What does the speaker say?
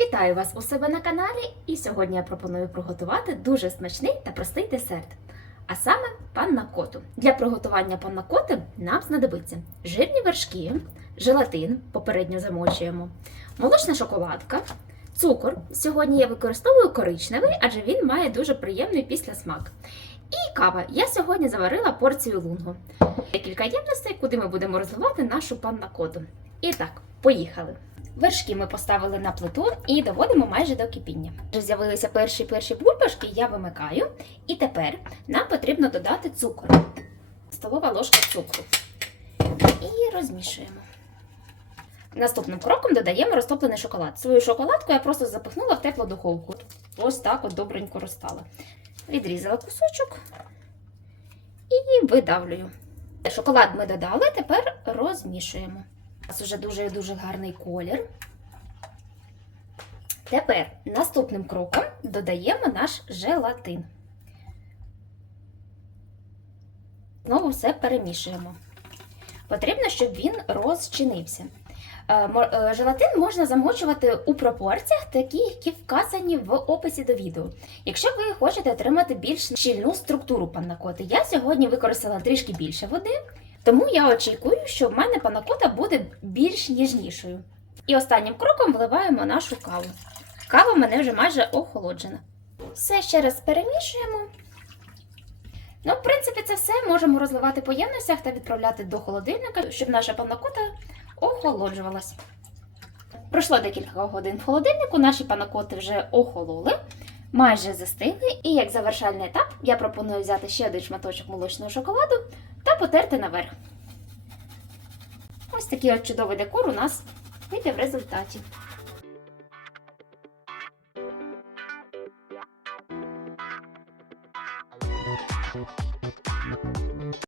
Вітаю вас у себе на каналі, і сьогодні я пропоную приготувати дуже смачний та простий десерт. А саме панна коту. Для приготування панна коти нам знадобиться жирні вершки, желатин, попередньо замочуємо, молочна шоколадка, цукор. Сьогодні я використовую коричневий, адже він має дуже приємний післясмак. І кава. Я сьогодні заварила порцію лунгу. Декілька ємностей, куди ми будемо розливати нашу панна коту. І так, поїхали. Вершки ми поставили на плиту і доводимо майже до кипіння. Вже з'явилися перші перші бульбашки, я вимикаю. І тепер нам потрібно додати цукор. Столова ложка цукру. І розмішуємо. Наступним кроком додаємо розтоплений шоколад. Свою шоколадку я просто запихнула в теплу духовку. Ось так от добренько розтала. Відрізала кусочок і видавлюю. Шоколад ми додали, тепер розмішуємо. У нас вже дуже-дуже гарний колір. Тепер наступним кроком додаємо наш желатин. Знову все перемішуємо. Потрібно, щоб він розчинився. Е, е, Желатин можна замочувати у пропорціях, такі, які вказані в описі до відео. Якщо ви хочете отримати більш щільну структуру паннакоти, я сьогодні використала трішки більше води, тому я очікую, що в мене панакота буде більш ніжнішою. І останнім кроком вливаємо нашу каву. Кава в мене вже майже охолоджена. Все ще раз перемішуємо. Ну, в принципі, це все можемо розливати по ємностях та відправляти до холодильника, щоб наша панакота охолоджувалась. Пройшло декілька годин в холодильнику, наші панакоти вже охололи, майже застигли, і як завершальний етап я пропоную взяти ще один шматочок молочного шоколаду та потерти наверх. Ось такий от чудовий декор у нас вийде в результаті.